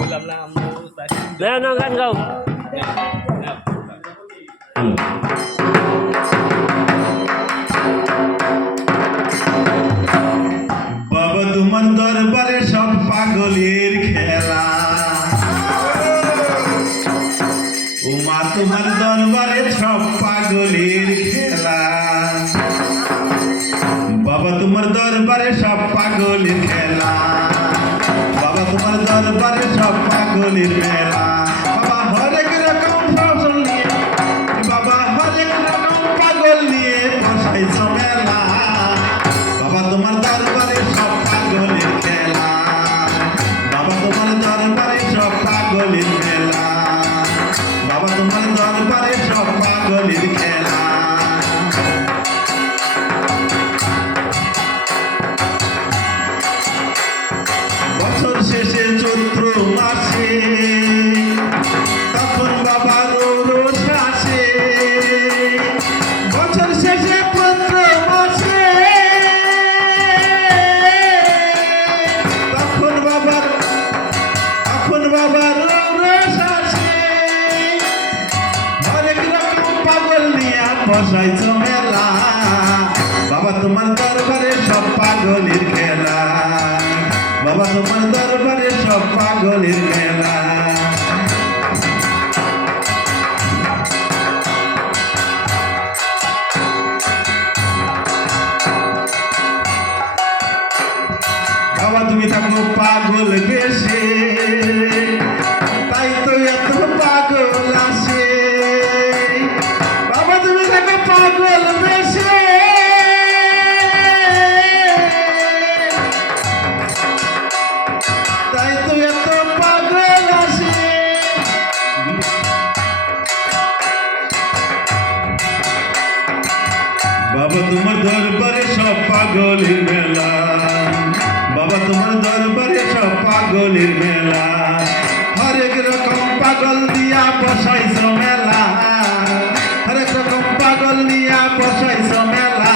Leo nó gan không? বাবা তোমার দরবারে সব পাগলের খেলা ও মা তোমার দরবারে সব পাগলের খেলা বাবা তোমার দরবারে সব পাগলের খেলা বাবা তোমার দরবারে সব পাগলের মেলা বাবা হরেক রকম ফসল নিয়ে বাবা হরেক রকম পাগল নিয়ে বসাইছ মেলা বাবা তোমার দরবারে সব পাগলের খেলা বাবা তোমার দরবারে সব পাগলের মেলা বাবা তোমার দরবারে সব পাগলের খেলা বছর শেষে চৈত্র মাসে তখন বাবা রোষ আসে বছর শেষে চৈত্র মাসে তখন বাবার রোষ আসে হরেক রকম পাগল নিয়ে বসাইছ মেলা বাবা তোমার দরবারে সব পাগলের খেলা বাবা তোমার দরবারে সব পাগলের মেলা বাবা তুমি থাকো পাগল বেশে তাই তো এত পাগল আসে বাবা তুমি থাকো পাগল বেশে তাই তো এত পাগল আসে বাবা তোমার দরবারে সব পাগলের মেলা বাবা তোমার দরবারে সব পাগলের মেলা হরেক রকম পাগল দিয়া বসাইছ মেলা হরেক রকম পাগল দিয়া বসাইছ মেলা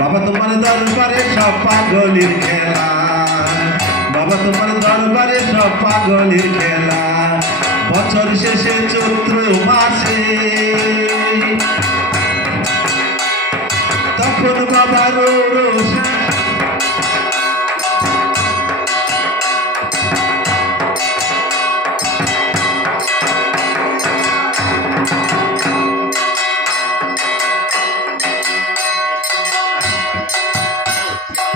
বাবা তোমার দরবারে সব পাগলের খেলা বাবা তোমার দরবারে সব পাগলের খেলা বছর শেষে চৈত্র মাসে তখন বাবা রোষ